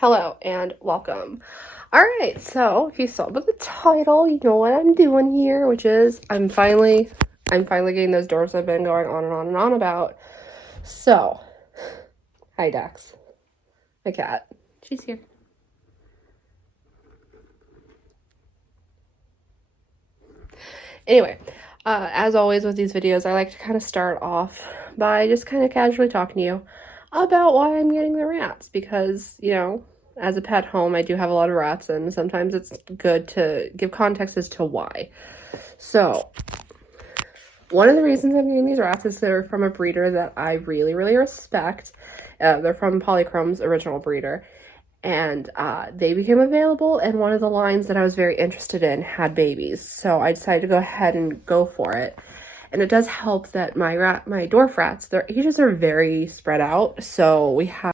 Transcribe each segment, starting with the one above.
Hello and welcome. Alright, so if you saw by the title, you know what I'm doing here, which is I'm finally getting those dwarfs I've been going on and on and on about. So, hi Dex. My cat. She's here. Anyway, as always with these videos, I like to kind of start off by just kind of casually talking to you about why I'm getting the rats, because, you know, as a pet home, I do have a lot of rats, and sometimes it's good to give context as to why. So, one of the reasons I'm getting these rats is they're from a breeder that I really, really respect. They're from Polychrome's original breeder, and they became available, and one of the lines that I was very interested in had babies, so I decided to go ahead and go for it. And it does help that my dwarf rats, their ages are very spread out. So we have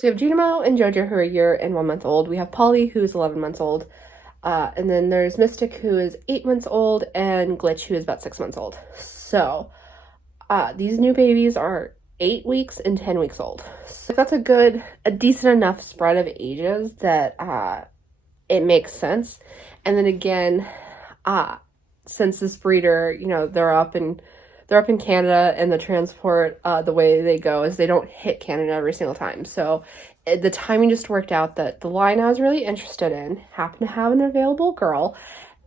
Geronimo and Jojo, who are a year and 1 month old. We have Polly, who's 11 months old. And then there's Mystic, who is 8 months old, and Glitch, who is about 6 months old. So these new babies are 8 weeks and 10 weeks old. So that's a decent enough spread of ages that it makes sense. And then again, since this breeder, you know, they're up in Canada, and the transport, the way they go is they don't hit Canada every single time. So the timing just worked out that the line I was really interested in happened to have an available girl,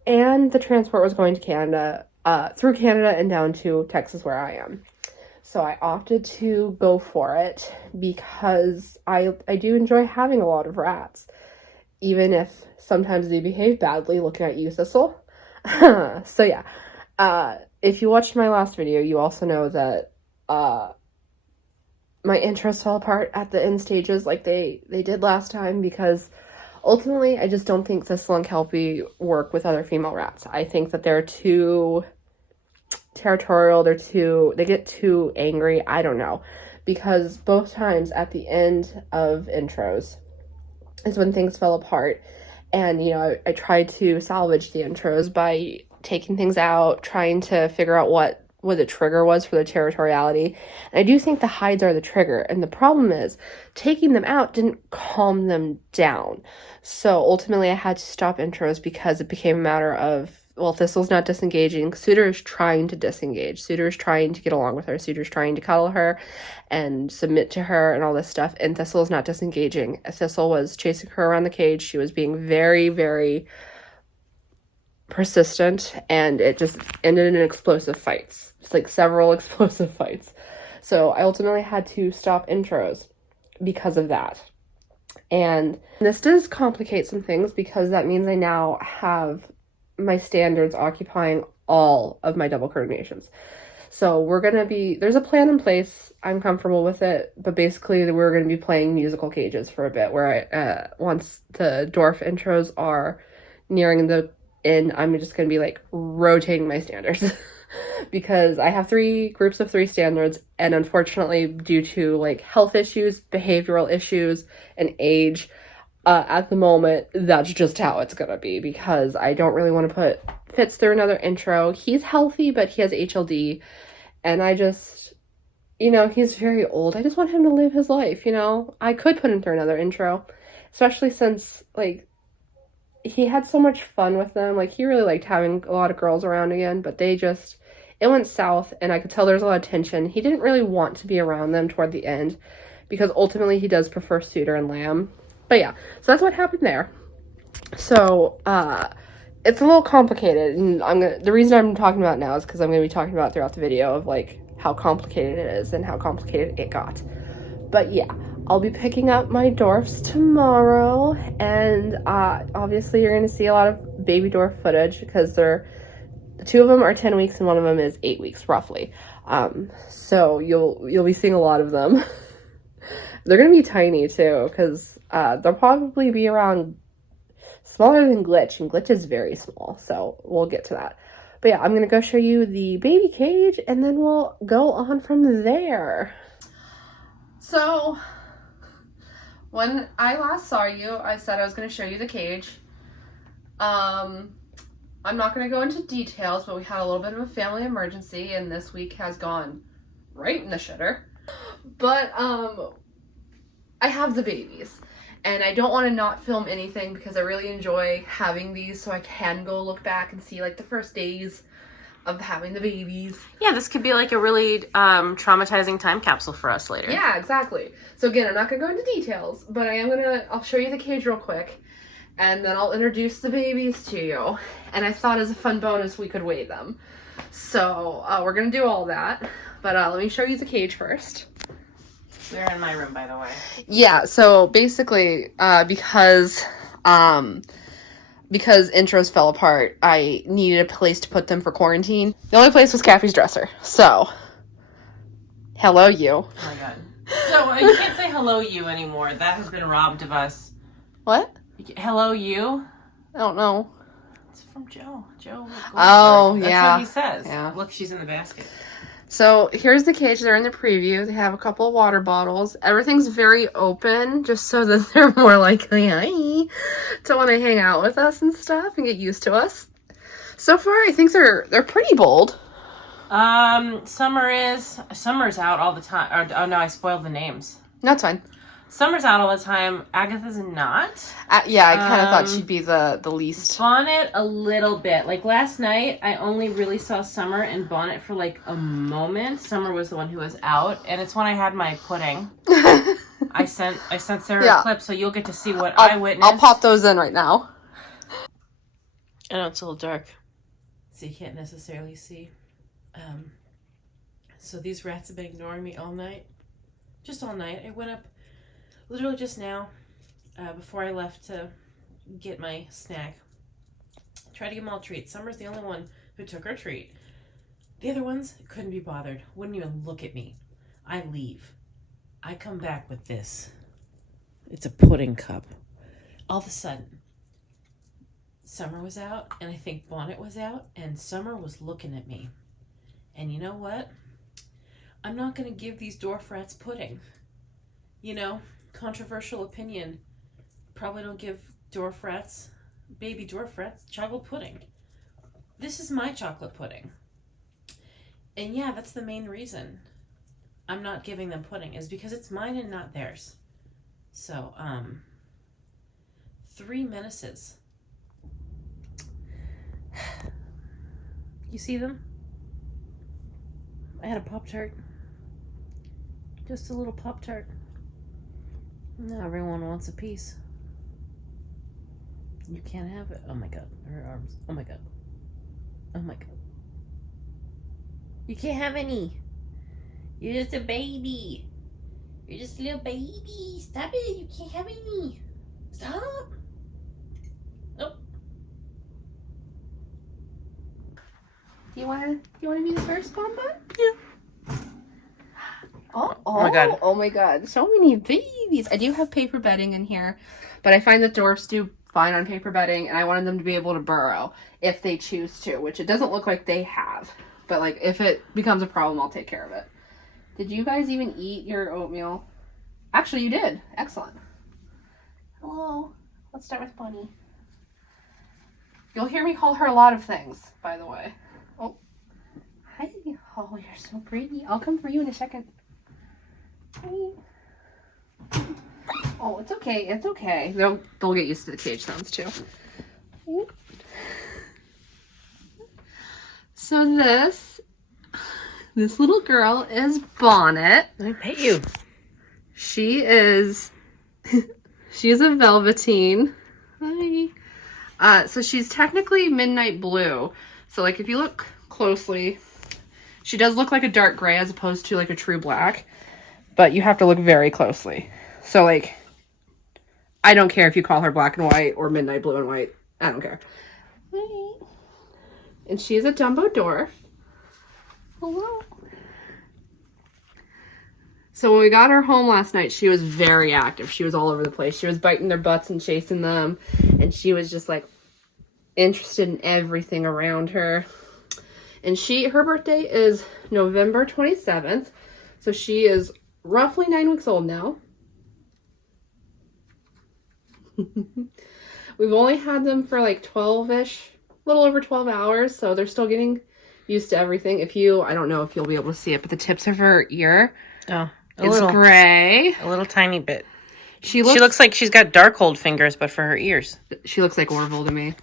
and the transport was going to Canada, through Canada and down to Texas where I am. So I opted to go for it because I do enjoy having a lot of rats, even if sometimes they behave badly. Looking at you, Thistle. So yeah, if you watched my last video, you also know that my interests fell apart at the end stages like they did last time, because ultimately I just don't think Thistle and Kelpie work with other female rats. I think that they're too territorial, they get too angry. I don't know, because both times at the end of intros is when things fell apart. And, you know, I tried to salvage the intros by taking things out, trying to figure out what the trigger was for the territoriality. And I do think the hides are the trigger. And the problem is, taking them out didn't calm them down. So ultimately I had to stop intros because it became a matter of, well, Thistle's not disengaging. Suitor is trying to disengage. Suitor is trying to get along with her. Suitor's trying to cuddle her and submit to her and all this stuff. And Thistle is not disengaging. Thistle was chasing her around the cage. She was being very, very persistent. And it just ended in explosive fights. It's like several explosive fights. So I ultimately had to stop intros because of that. And this does complicate some things, because that means I now have my standards occupying all of my double coordinations. So there's a plan in place. I'm comfortable with it, but basically we're going to be playing musical cages for a bit, where once the dwarf intros are nearing the end, I'm just going to be like rotating my standards because I have 3 groups of 3 standards, and unfortunately, due to like health issues, behavioral issues, and age, at the moment, that's just how it's gonna be, because I don't really want to put Fitz through another intro. He's healthy, but he has HLD, and I just, you know, he's very old. I just want him to live his life, you know? I could put him through another intro, especially since, like, he had so much fun with them. Like, he really liked having a lot of girls around again, but it went south, and I could tell there's a lot of tension. He didn't really want to be around them toward the end, because ultimately he does prefer Suitor and Lamb. But yeah, so that's what happened there. So, it's a little complicated, and the reason I'm talking about it now is because I'm going to be talking about it throughout the video of, like, how complicated it is and how complicated it got. But yeah, I'll be picking up my dwarfs tomorrow, and obviously you're going to see a lot of baby dwarf footage, because 2 of them are 10 weeks and 1 of them is 8 weeks, roughly. So you'll be seeing a lot of them. They're going to be tiny, too, because they'll probably be around smaller than Glitch, and Glitch is very small, so we'll get to that. But yeah, I'm going to go show you the baby cage, and then we'll go on from there. So, when I last saw you, I said I was going to show you the cage. I'm not going to go into details, but we had a little bit of a family emergency, and this week has gone right in the shitter. But, I have the babies. And I don't want to not film anything because I really enjoy having these, so I can go look back and see like the first days of having the babies. Yeah, this could be like a really traumatizing time capsule for us later. Yeah, exactly. So again, I'm not going to go into details, but I'll show you the cage real quick, and then I'll introduce the babies to you. And I thought as a fun bonus, we could weigh them. So we're going to do all that, but let me show you the cage first. They're in my room, by the way. Yeah, so basically, because intros fell apart, I needed a place to put them for quarantine. The only place was Cappy's dresser. So, hello you. Oh my god. So, you can't say hello you anymore. That has been robbed of us. What? Hello you? I don't know. It's from Joe. Joe. Oh, That's yeah. what he says. Yeah. Look, she's in the basket. So here's the cage. They're in the preview. They have a couple of water bottles. Everything's very open, just so that they're more likely to want to hang out with us and stuff and get used to us. So far, I think they're pretty bold. Summer's out all the time. Oh no, I spoiled the names. That's fine. Summer's out all the time. Agatha's not. Yeah, I kind of thought she'd be the least. Bonnet a little bit. Like last night, I only really saw Summer and Bonnet for like a moment. Summer was the one who was out, and it's when I had my pudding. I sent Sarah a clip, so you'll get to see what I witnessed. I'll pop those in right now. I know it's a little dark, so you can't necessarily see. So these rats have been ignoring me all night. Just all night. I went up literally just now, before I left to get my snack. Tried to give them all treats. Summer's the only one who took her treat. The other ones couldn't be bothered. Wouldn't even look at me. I leave. I come back with this. It's a pudding cup. All of a sudden, Summer was out, and I think Bonnet was out, and Summer was looking at me. And you know what? I'm not going to give these dwarf rats pudding. You know, controversial opinion. Probably don't give baby dwarf rats, chocolate pudding. This is my chocolate pudding. And yeah, that's the main reason I'm not giving them pudding, is because it's mine and not theirs. So, 3 menaces. You see them? I had a Pop-Tart. Just a little Pop-Tart. Now everyone wants a piece. You can't have it. Oh my god. Her arms. Oh my god. Oh my god. You can't have any. You're just a baby. You're just a little baby. Stop it. You can't have any. Stop. Oh. Do you want to be the first, Bonbon? Yeah. Oh my god. Oh my god. So many babies. I do have paper bedding in here, but I find that dwarfs do fine on paper bedding, and I wanted them to be able to burrow if they choose to, which it doesn't look like they have. But like if it becomes a problem, I'll take care of it. Did you guys even eat your oatmeal? Actually, you did. Excellent. Hello. Let's start with Bunny. You'll hear me call her a lot of things, by the way. Oh. Hi. Oh, you're so pretty. I'll come for you in a second. Hi. Oh, it's okay. It's okay. They'll get used to the cage sounds too. So this little girl is Bonnet. I pet you. She's a velveteen. Hi. So she's technically midnight blue. So like if you look closely, she does look like a dark gray as opposed to like a true black. But you have to look very closely. So like, I don't care if you call her black and white or midnight blue and white. I don't care. Hi. And she is a Dumbo Dwarf. Hello. So when we got her home last night, she was very active. She was all over the place. She was biting their butts and chasing them. And she was just like interested in everything around her. And her birthday is November 27th. So she is roughly 9 weeks old now. We've only had them for like 12-ish, a little over 12 hours. So they're still getting used to everything. I don't know if you'll be able to see it, but the tips of her ear is gray. A little tiny bit. She She looks like she's got Darkhold fingers, but for her ears. She looks like Orville to me.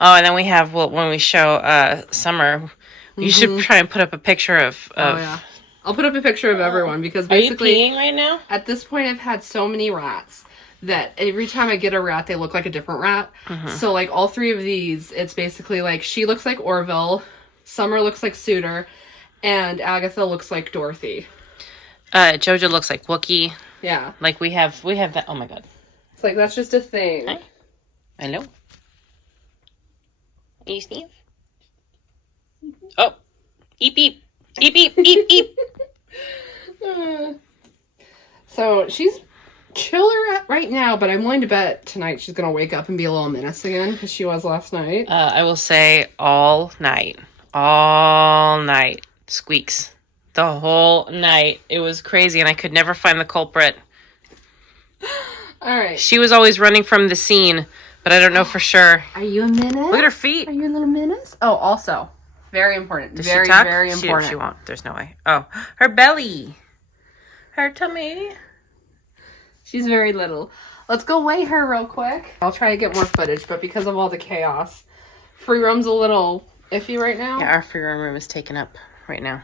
Oh, and then we have, well, when we show Summer, you should try and put up a picture of... Oh, yeah. I'll put up a picture of everyone because basically... Are you peeing right now? At this point, I've had so many rats that every time I get a rat, they look like a different rat. So, like, all three of these, it's basically like she looks like Orville, Summer looks like Suitor, and Agatha looks like Dorothy. Jojo looks like Wookie. Yeah. Like, we have that... Oh, my God. It's like, that's just a thing. Hi. Hello. Are you Steve? Oh. Eep, eep. Eep, eep, eep, eep. So, she's chiller right now, but I'm willing to bet tonight she's going to wake up and be a little menace again, because she was last night. I will say all night. All night. Squeaks. The whole night. It was crazy, and I could never find the culprit. All right. She was always running from the scene, but I don't know for sure. Are you a menace? Look at her feet. Are you a little menace? Oh, also, very important. Does very, she tuck? very important. She won't. There's no way. Oh, her belly. Her tummy. She's very little. Let's go weigh her real quick. I'll try to get more footage, but because of all the chaos, free room's a little iffy right now. Yeah, our free room is taken up right now.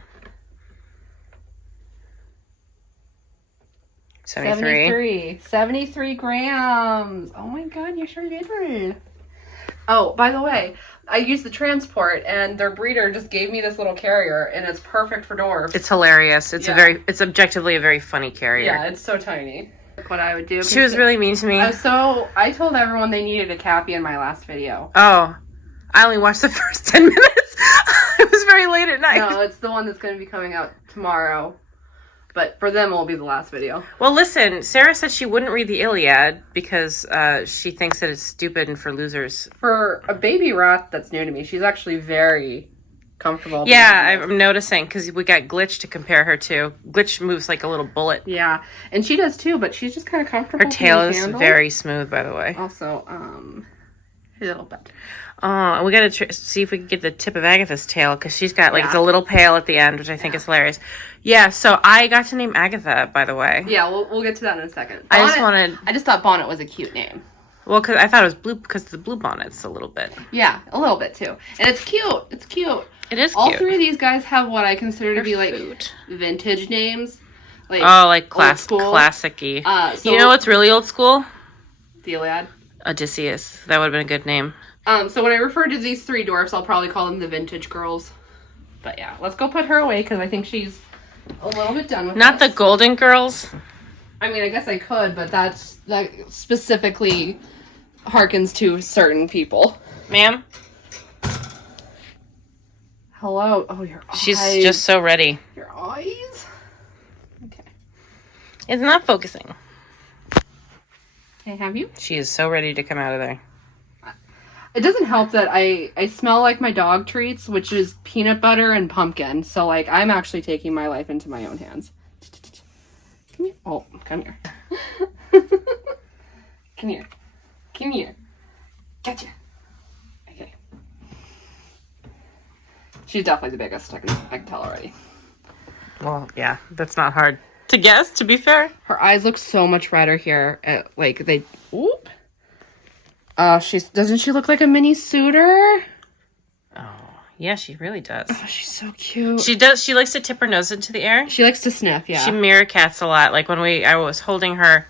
73. 73 grams. Oh my god, you're so good. Oh, by the way, I used the transport, and their breeder just gave me this little carrier, and it's perfect for dwarfs. It's hilarious. It's it's objectively a very funny carrier. Yeah, it's so tiny. What I would do. She was really mean to me. So I told everyone they needed a cappy in my last video. Oh, I only watched the first 10 minutes. It was very late at night. No, it's the one that's going to be coming out tomorrow. But for them, it will be the last video. Well, listen, Sarah said she wouldn't read the Iliad because she thinks that it's stupid and for losers. For a baby rat that's new to me, she's actually very comfortable. Yeah, I'm noticing because we got Glitch to compare her to. Glitch moves like a little bullet. Yeah, and she does too, but she's just kind of comfortable. Her tail is very smooth, by the way. Also, a little bit. Oh, we got to see if we can get the tip of Agatha's tail because she's got it's a little pale at the end, which I think is hilarious. Yeah, so I got to name Agatha, by the way. Yeah, we'll get to that in a second. Bonnet, I just thought Bonnet was a cute name. Well, because I thought it was blue because the blue bonnet's a little bit. Yeah, a little bit too, and it's cute. It's cute. It is. All cute. three of these guys have what I consider to be like vintage names. Like classic-y. So you know what's really old school? The Iliad. Odysseus. That would have been a good name. So when I refer to these three dwarfs, I'll probably call them the vintage girls. But yeah, let's go put her away because I think she's a little bit done with Not this. the golden girls. I mean, I guess I could, but that specifically harkens to certain people. Ma'am? Hello. Oh, your eyes. She's just so ready. Your eyes? Okay. It's not focusing. Can I have you? She is so ready to come out of there. It doesn't help that I smell like my dog treats, which is peanut butter and pumpkin. So, like, I'm actually taking my life into my own hands. Come here. Oh, come here. Come here. Come here. Gotcha. Okay. She's definitely the biggest. I can tell already. Well, yeah, that's not hard to guess, to be fair. Her eyes look so much redder here. Oop. Doesn't she look like a mini Suitor? Oh, yeah, she really does. Oh, she's so cute. She does. She likes to tip her nose into the air. She likes to sniff, yeah. She meerkats a lot. Like when I was holding her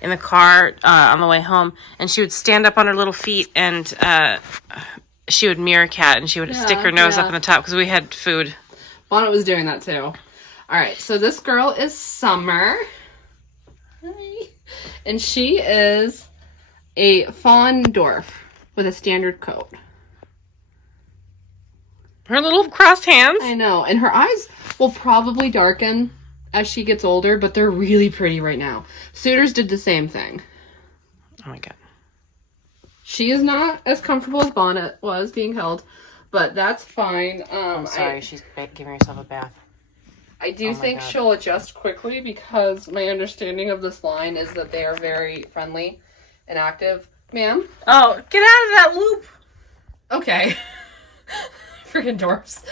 in the car on the way home, and she would stand up on her little feet, and she would meerkat, and she would stick her nose up in the top because we had food. Bonnet was doing that too. All right, so this girl is Summer. Hi. And she is a fawn dwarf with a standard coat. Her little crossed hands. I know. And her eyes will probably darken as she gets older, but they're really pretty right now. Suitors did the same thing. Oh my god. She is not as comfortable as Bonnet was being held, but that's fine. I'm sorry, she's giving herself a bath. I do think she'll adjust quickly because my understanding of this line is that they are very friendly and active. Ma'am? Oh, get out of that loop! Okay. Freaking dwarfs.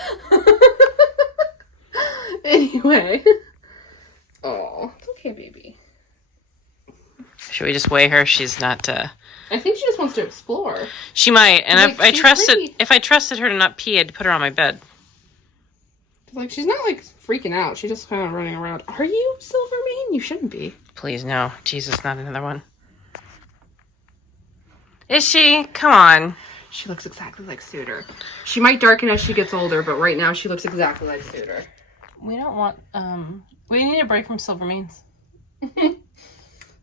Anyway. Oh, it's okay, baby. Should we just weigh her? She's not. I think she just wants to explore. She might, and Like, if I she's trusted, pretty. if I trusted her to not pee, I'd put her on my bed. Like, she's not, like, freaking out. She's just kind of running around. Are you Silvermane? You shouldn't be. Please, no. Jesus, not another one. Is she? Come on. She looks exactly like Suitor. She might darken as she gets older, but right now she looks exactly like Suitor. We don't want, we need a break from Silvermanes.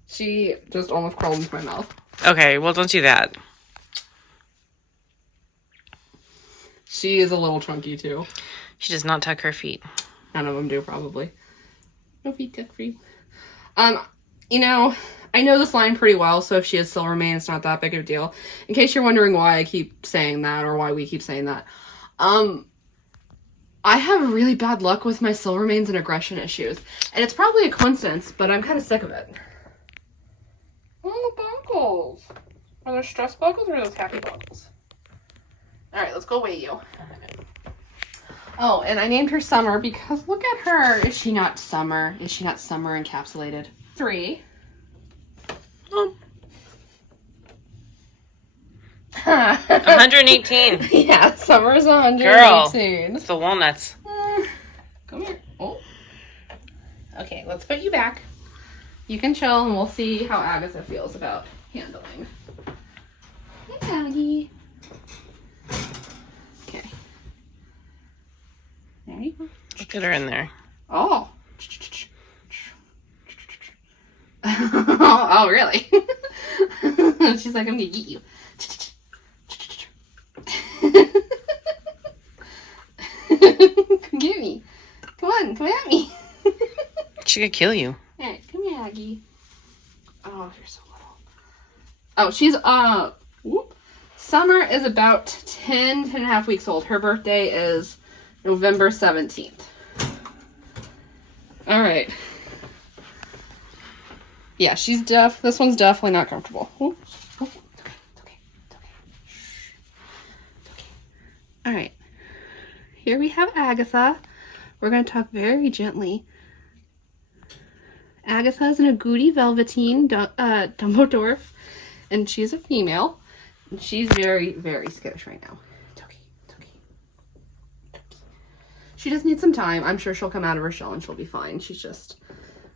She just almost crawled into my mouth. Okay, well, don't do that. She is a little chunky, too. She does not tuck her feet. None of them do, probably. No feet tuck for you. You know, I know this line pretty well, so if she is Silvermane, it's not that big of a deal. In case you're wondering why I keep saying that, or why we keep saying that. I have really bad luck with my Silvermanes and aggression issues. And it's probably a coincidence, but I'm kind of sick of it. Oh, buckles. Are those stress buckles or are those happy buckles? Alright, let's go weigh you. Oh, and I named her Summer because look at her. Is she not Summer? Is she not Summer encapsulated? 3. 118. Yeah, Summer's 118. Girl, it's the walnuts. Come here. Oh. Okay, let's put you back. You can chill and we'll see how Agatha feels about handling. Hey, Aggie. Okay. There you go. Look at her in there. Oh. Oh, really? She's like, I'm gonna eat you. Come get me. Come on, come at me. She could kill you. Alright, come here, Aggie. Oh, you're so little. Oh, she's, whoop. Summer is about 10 and a half weeks old. Her birthday is November 17th. Alright. Yeah, she's deaf. This one's definitely not comfortable. Whoop. Oh, it's okay, it's okay, it's okay. Shh. It's okay. Alright. Here we have Agatha. We're going to talk very gently. Agatha is an agouti velveteen Dumbo Dwarf, and she's a female. And she's very, very skittish right now. It's okay. It's okay. It's okay. She just needs some time. I'm sure she'll come out of her shell and she'll be fine. She's just...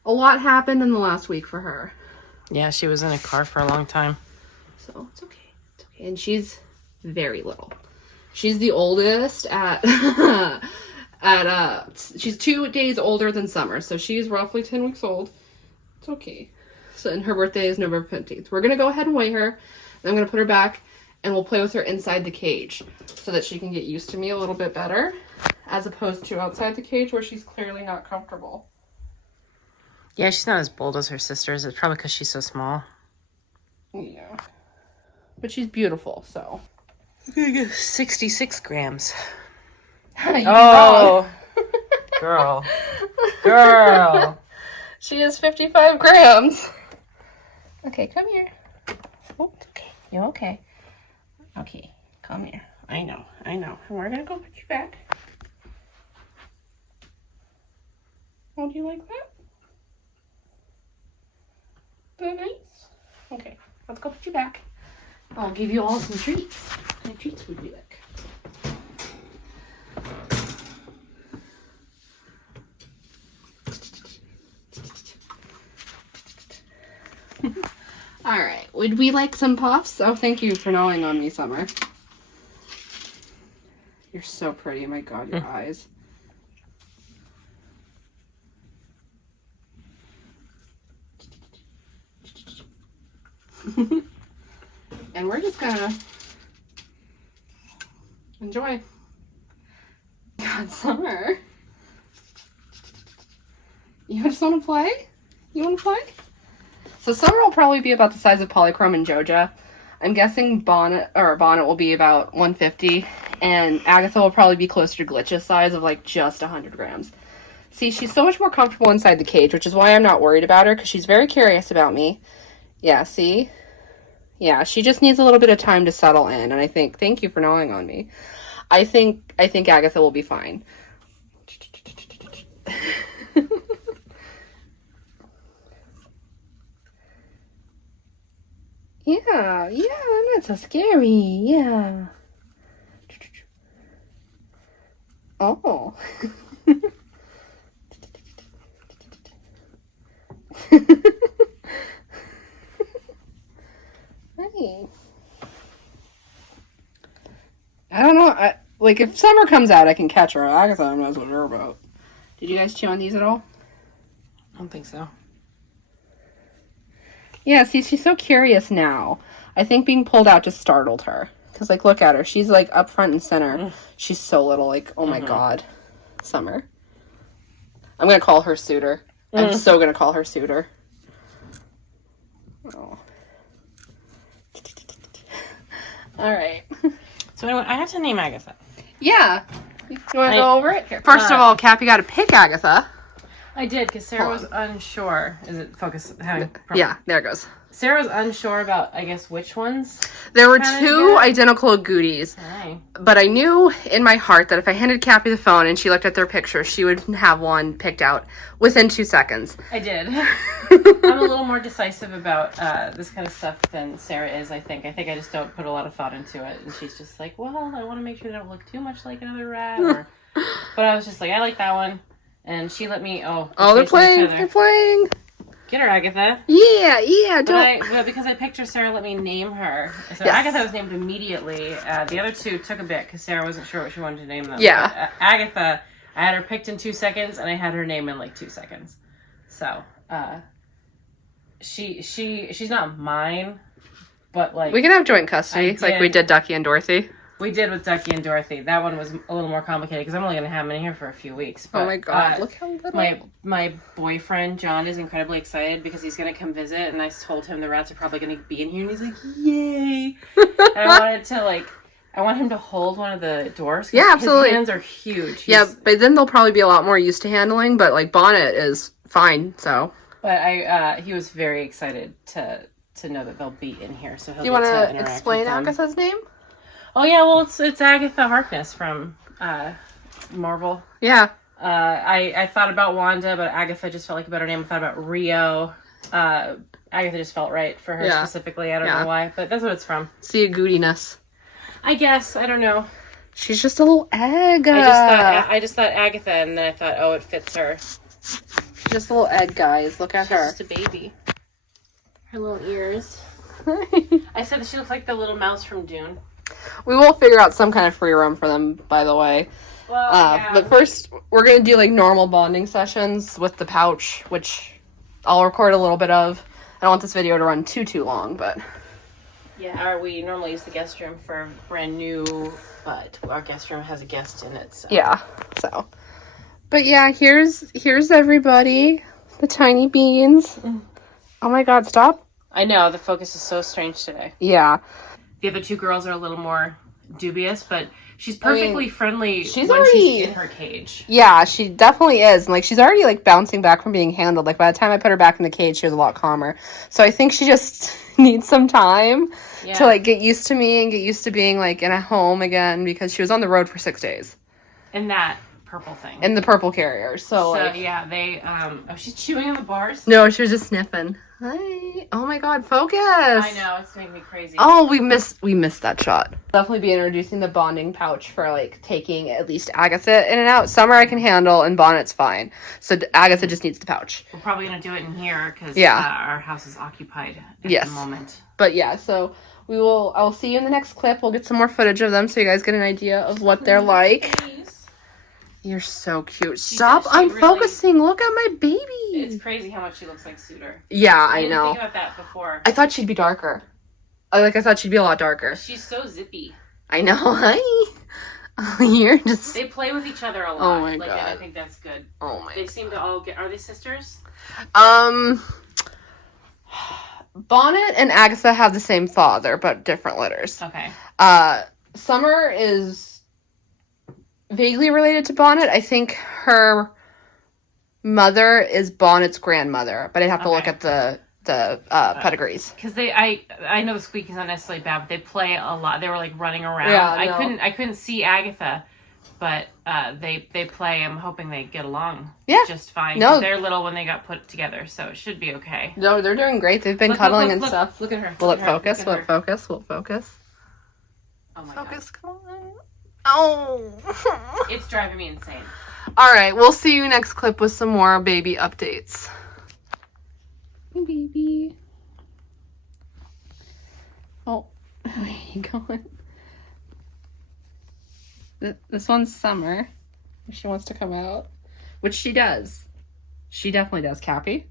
A lot happened in the last week for her. Yeah, she was in a car for a long time. So it's okay. It's okay. And she's very little. She's the oldest at... she's 2 days older than Summer, so she's roughly 10 weeks old. It's okay. So, and her birthday is November 15th. We're gonna go ahead and weigh her, and I'm gonna put her back, and we'll play with her inside the cage, so that she can get used to me a little bit better, as opposed to outside the cage where she's clearly not comfortable. Yeah, she's not as bold as her sisters. It's probably because she's so small. Yeah. But she's beautiful, so. 66 grams. Oh, girl. Girl. She is 55 grams. Okay, come here. Oh, it's okay. You okay? Okay, come here. I know. And we're gonna go put you back. Oh, do you like that? Is that nice? Okay, let's go put you back. I'll give you all some treats. What kind of treats would you like? All right. Would we like some puffs? Oh, thank you for gnawing on me, Summer. You're so pretty. My God, your eyes. And we're just gonna enjoy. God, Summer. You just want to play? You want to play? So Summer will probably be about the size of Polychrome and Joja. I'm guessing Bonnet will be about 150, and Agatha will probably be closer to Glitch's size of like just 100 grams. See, she's so much more comfortable inside the cage, which is why I'm not worried about her, because she's very curious about me. Yeah, see? Yeah, she just needs a little bit of time to settle in, and I think, thank you for gnawing on me. I think Agatha will be fine. Yeah, I'm not so scary. Yeah. Oh. Nice. I don't know. Like, if Summer comes out, I can catch her. Agatha, I'm not what her about. Did you guys chew on these at all? I don't think so. Yeah, see, she's so curious now. I think being pulled out just startled her. Because, like, look at her. She's, like, up front and center. She's so little. Like, oh, my God. Summer. I'm going to call her Suitor. I'm so going to call her Suitor. Oh. All right. So anyway, I had to name Agatha. Yeah. You want to go over it? Here. First of all, Cap, you got to pick Agatha. I did, because Sarah was unsure. Is it focus? Yeah, there it goes. Sarah was unsure about, I guess, which ones. There were two identical goodies. Right. But I knew in my heart that if I handed Cappy the phone and she looked at their picture, she would have one picked out within 2 seconds. I did. I'm a little more decisive about this kind of stuff than Sarah is, I think. I think I just don't put a lot of thought into it. And she's just like, well, I want to make sure they don't look too much like another rat. But I was just like, I like that one. And she let me, they're playing. They're playing. Get her, Agatha. Yeah, But because I picked her, Sarah let me name her. So yes. Agatha was named immediately. The other two took a bit because Sarah wasn't sure what she wanted to name them. Yeah. But, Agatha, I had her picked in 2 seconds, and I had her name in like 2 seconds. So, she's not mine, but like we can have joint custody, like we did Ducky and Dorothy. We did with Ducky and Dorothy. That one was a little more complicated because I'm only going to have them in here for a few weeks. But, oh my God, look how little. My boyfriend, John, is incredibly excited because he's going to come visit. And I told him the rats are probably going to be in here. And he's like, yay. And I want him to hold one of the dwarfs. Yeah, absolutely. His hands are huge. Yeah, but then they'll probably be a lot more used to handling. But like Bonnet is fine, so. But he was very excited to know that they'll be in here. So he'll do you want to explain Agatha's name? Oh yeah, well it's Agatha Harkness from Marvel. Yeah. I thought about Wanda, but Agatha just felt like a better name. I thought about Rio. Agatha just felt right for her specifically. I don't know why, but that's what it's from. See a goodiness. I guess. I don't know. She's just a little egg. I just thought Agatha, and then I thought, oh, it fits her. She's just a little egg, guys. Look at her. She's just a baby. Her little ears. I said that she looks like the little mouse from Dune. We will figure out some kind of free roam for them, by the way. Well, yeah. But first, we're going to do, like, normal bonding sessions with the pouch, which I'll record a little bit of. I don't want this video to run too long, but... Yeah, we normally use the guest room for brand new, but our guest room has a guest in it, so... Yeah, so... But yeah, here's everybody. The tiny beans. Oh my God, stop. I know, the focus is so strange today. Yeah. The other two girls are a little more dubious, but she's perfectly friendly she's in her cage. Yeah, she definitely is. And, like, she's already, like, bouncing back from being handled. Like, by the time I put her back in the cage, she was a lot calmer. So I think she just needs some time to, like, get used to me and get used to being, like, in a home again because she was on the road for 6 days. And that purple thing. And the purple carrier. So like, yeah, they, she's chewing on the bars? No, she was just sniffing. Hi. Oh my God, focus. I know, it's making me crazy. Oh, we missed that shot. Definitely be introducing the bonding pouch for like taking at least Agatha in and out. Summer I can handle and Bonnet's fine. So Agatha just needs the pouch. We're probably going to do it in here because our house is occupied at the moment. But yeah, so I'll see you in the next clip. We'll get some more footage of them so you guys get an idea of what they're like. You're so cute. Stop unfocusing. Really, look at my baby. It's crazy how much she looks like Suitor. Yeah, I know. Think about that before. I thought she'd be darker. I thought she'd be a lot darker. She's so zippy. I know. Hi. You're just... They play with each other a lot. Oh my God. And I think that's good. Oh my. They seem to all get... Are they sisters? Bonnet and Agatha have the same father, but different litters. Okay. Summer is vaguely related to Bonnet. I think her mother is Bonnet's grandmother, but I'd have to look at the pedigrees. Because I know the squeak is not necessarily bad, but they play a lot. They were like running around. Yeah, I couldn't see Agatha But they play. I'm hoping they get along just fine. No. They're little when they got put together, so it should be okay. No, they're doing great. They've been cuddling and look, stuff. Look at her. Will it focus? Will it focus? Will it focus? Oh my focus, God. Come on. Oh. It's driving me insane. All right, we'll see you next clip with some more baby updates. Hey, baby. Oh, where are you going? This one's Summer. She wants to come out, which she does. She definitely does. Cappy?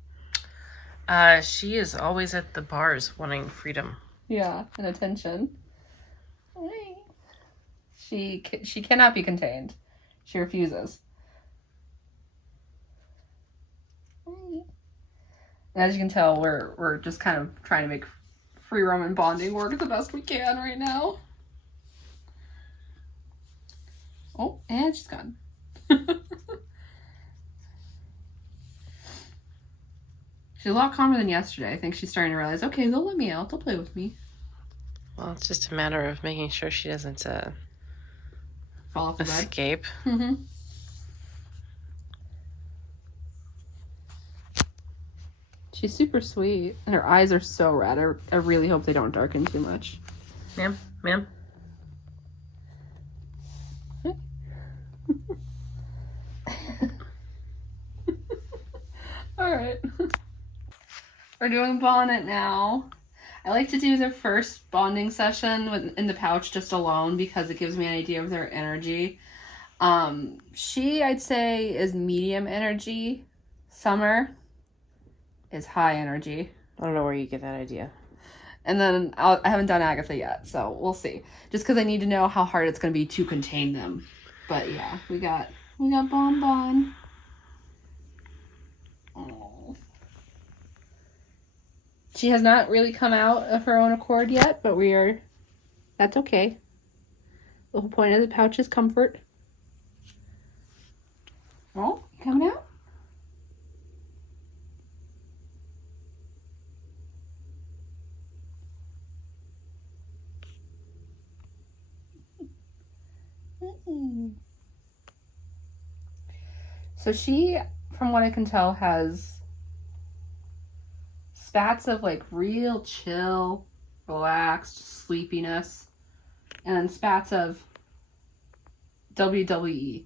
She is always at the bars wanting freedom. Yeah, and attention. She cannot be contained. She refuses. And as you can tell, we're just kind of trying to make free roam and bonding work the best we can right now. Oh, and she's gone. She's a lot calmer than yesterday. I think she's starting to realize, okay, they'll let me out. They'll play with me. Well, it's just a matter of making sure she doesn't Fall off the bed. Escape. Mm-hmm. She's super sweet. And her eyes are so red. I really hope they don't darken too much. Ma'am? Ma'am? Alright. We're doing bonnet now. I like to do the first bonding session in the pouch just alone because it gives me an idea of their energy. She, I'd say, is medium energy. Summer is high energy. I don't know where you get that idea. And then I haven't done Agatha yet, so we'll see. Just because I need to know how hard it's going to be to contain them. But yeah, we got Bon Bon. Oh. She has not really come out of her own accord yet, but that's okay. The whole point of the pouch is comfort. Oh, you coming out? So she, from what I can tell, has spats of like real chill, relaxed sleepiness, and then spats of WWE.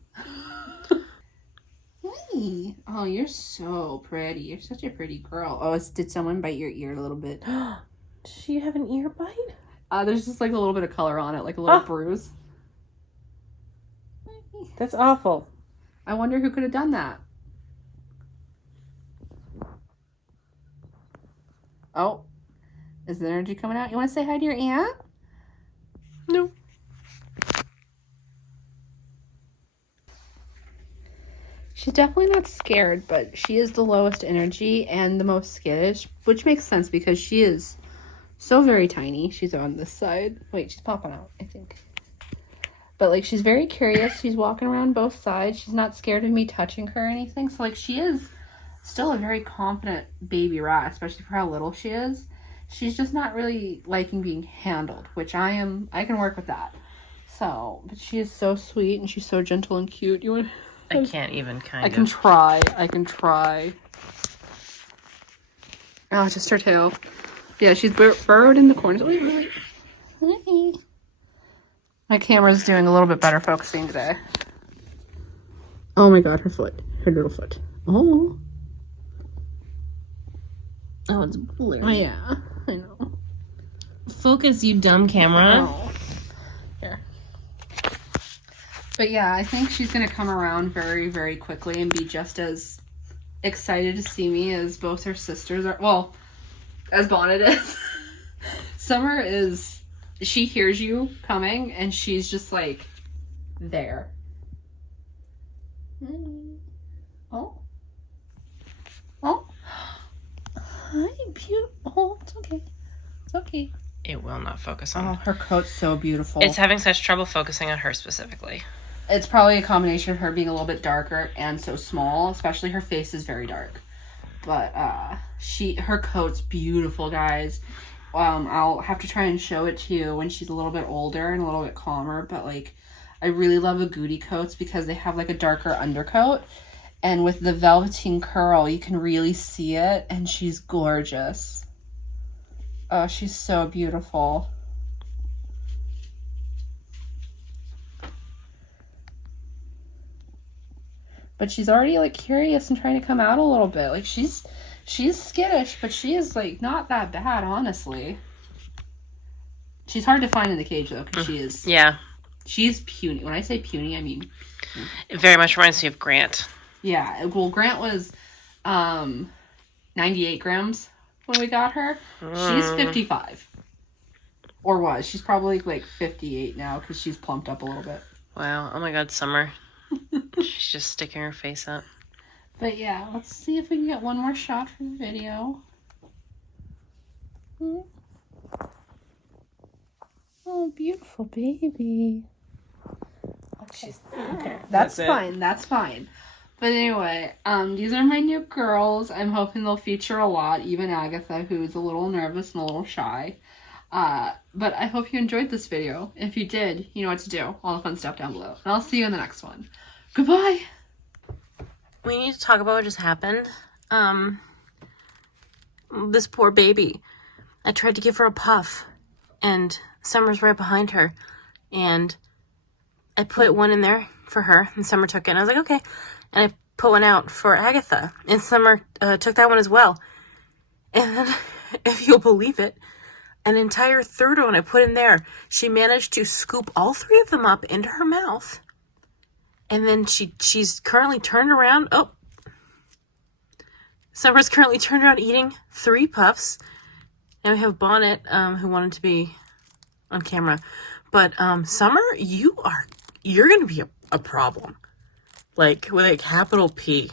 Hey. Oh, you're so pretty. You're such a pretty girl. Oh, did someone bite your ear a little bit? Does she have an ear bite? There's just like a little bit of color on it, like a little bruise. That's awful. I wonder who could have done that. Oh, is the energy coming out? You want to say hi to your aunt? No. She's definitely not scared, but she is the lowest energy and the most skittish, which makes sense because she is so very tiny. She's on this side. Wait, she's popping out, I think. But, like, she's very curious. She's walking around both sides. She's not scared of me touching her or anything. So, like, she is still a very confident baby rat, especially for how little she is. She's just not really liking being handled, which I can work with that. So, but she is so sweet and she's so gentle and cute. You want? I can't even I can try. Oh, just her tail. Yeah, she's burrowed in the corners. My camera's doing a little bit better focusing today. Oh my god, her foot. Her little foot. Oh. Oh, it's blurry. Oh, yeah. I know. Focus, you dumb camera. Oh. Here. But yeah, I think she's going to come around very, very quickly and be just as excited to see me as both her sisters are. Well, as Bonnet is. Summer is... She hears you coming, and she's just, like, there. Oh. Oh. Hi, beautiful. Oh, it's okay. It's okay. It will not focus on. Oh, her coat's so beautiful. It's having such trouble focusing on her specifically. It's probably a combination of her being a little bit darker and so small, especially her face is very dark. But, her coat's beautiful, guys. I'll have to try and show it to you when she's a little bit older and a little bit calmer, but like I really love agouti coats because they have like a darker undercoat. And with the velveteen curl, you can really see it. And she's gorgeous. Oh, she's so beautiful. But she's already like curious and trying to come out a little bit. Like she's skittish, but she is like not that bad, honestly. She's hard to find in the cage though, because she is. Yeah. She's puny. When I say puny, I mean. It very much reminds me of Grant. Yeah. Well, Grant was 98 grams when we got her. She's 55. Or was. She's probably like 58 now because she's plumped up a little bit. Wow. Oh my God, Summer. She's just sticking her face up. But yeah, let's see if we can get one more shot for the video. Oh, beautiful baby. Okay. That's fine. That's fine. But anyway, these are my new girls. I'm hoping they'll feature a lot. Even Agatha, who's a little nervous and a little shy. But I hope you enjoyed this video. If you did, you know what to do. All the fun stuff down below. And I'll see you in the next one. Goodbye! We need to talk about what just happened. This poor baby. I tried to give her a puff, and Summer's right behind her. And I put one in there for her, and Summer took it. And I was like, okay. And I put one out for Agatha, and Summer took that one as well. And then, if you'll believe it, an entire third one I put in there. She managed to scoop all three of them up into her mouth. And then she's currently turned around. Oh. Summer's currently turned around eating 3 puffs. Now we have Bonnet, who wanted to be on camera. But Summer, you're going to be a problem. Like, with a capital P.